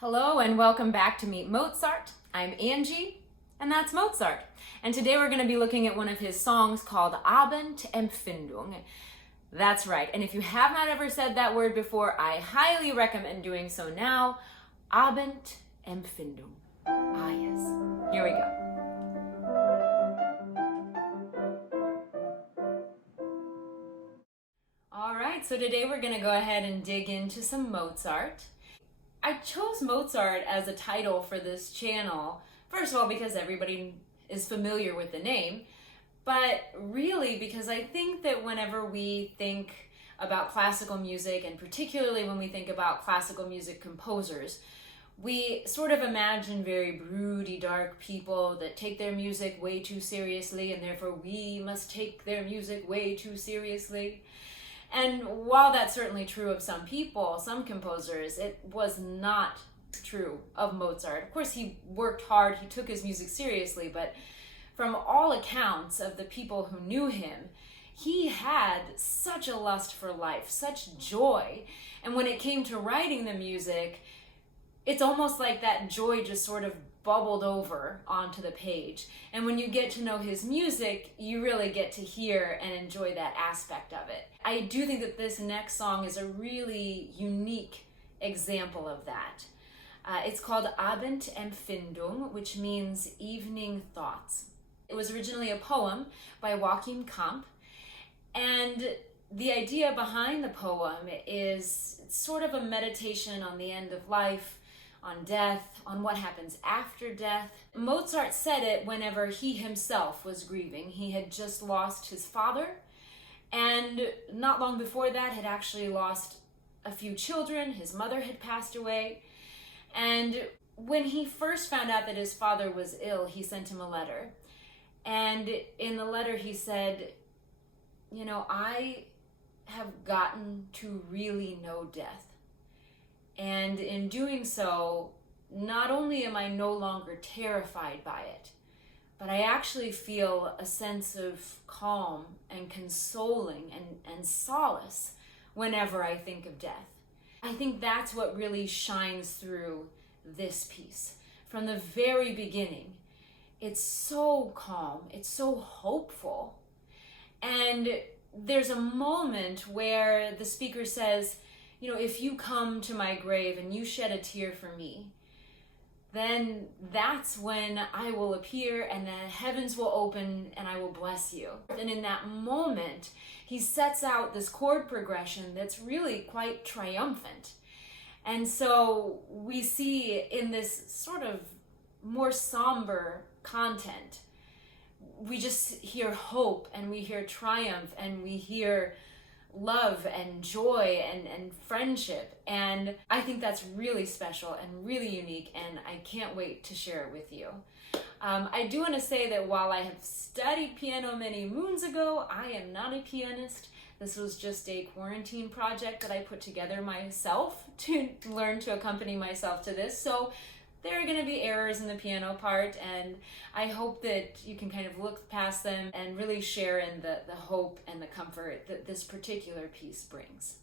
Hello and welcome back to Meet Mozart. I'm Angie and that's Mozart. And today we're going to be looking at one of his songs called Abendempfindung. That's right. And if you have not ever said that word before, I highly recommend doing so now. Abendempfindung. Ah yes. Here we go. All right, so today we're going to go ahead and dig into some Mozart. I chose Mozart as a title for this channel, first of all because everybody is familiar with the name, but really because I think that whenever we think about classical music, and particularly when we think about classical music composers, we sort of imagine very broody, dark people that take their music way too seriously, and therefore we must take their music way too seriously. And while that's certainly true of some people, some composers, it was not true of Mozart. Of course, he worked hard, he took his music seriously, but from all accounts of the people who knew him, he had such a lust for life, such joy. And when it came to writing the music, it's almost like that joy just sort of bubbled over onto the page. And when you get to know his music, you really get to hear and enjoy that aspect of it. I do think that this next song is a really unique example of that. It's called Abendempfindung, which means evening thoughts. It was originally a poem by Joachim Kamp, and the idea behind the poem is sort of a meditation on the end of life, on death, on what happens after death. Mozart said it whenever he himself was grieving. He had just lost his father, and not long before that had actually lost a few children. His mother had passed away, and when he first found out that his father was ill, he sent him a letter. And in the letter he said, I have gotten to really know death. And in doing so, not only am I no longer terrified by it, but I actually feel a sense of calm and consoling and solace whenever I think of death. I think that's what really shines through this piece. From the very beginning, it's so calm, it's so hopeful. And there's a moment where the speaker says, if you come to my grave and you shed a tear for me, then that's when I will appear and the heavens will open and I will bless you. And in that moment, he sets out this chord progression that's really quite triumphant. And so we see in this sort of more somber content, we just hear hope and we hear triumph and we hear love and joy and friendship, and I think that's really special and really unique, and I can't wait to share it with you. I do want to say that while I have studied piano many moons ago, I am not a pianist. This was just a quarantine project that I put together myself to learn to accompany myself to this, so there are going to be errors in the piano part, and I hope that you can kind of look past them and really share in the hope and the comfort that this particular piece brings.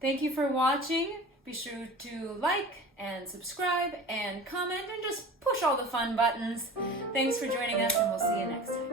Thank you for watching. Be sure to like and subscribe and comment and just push all the fun buttons. Thanks for joining us, and we'll see you next time.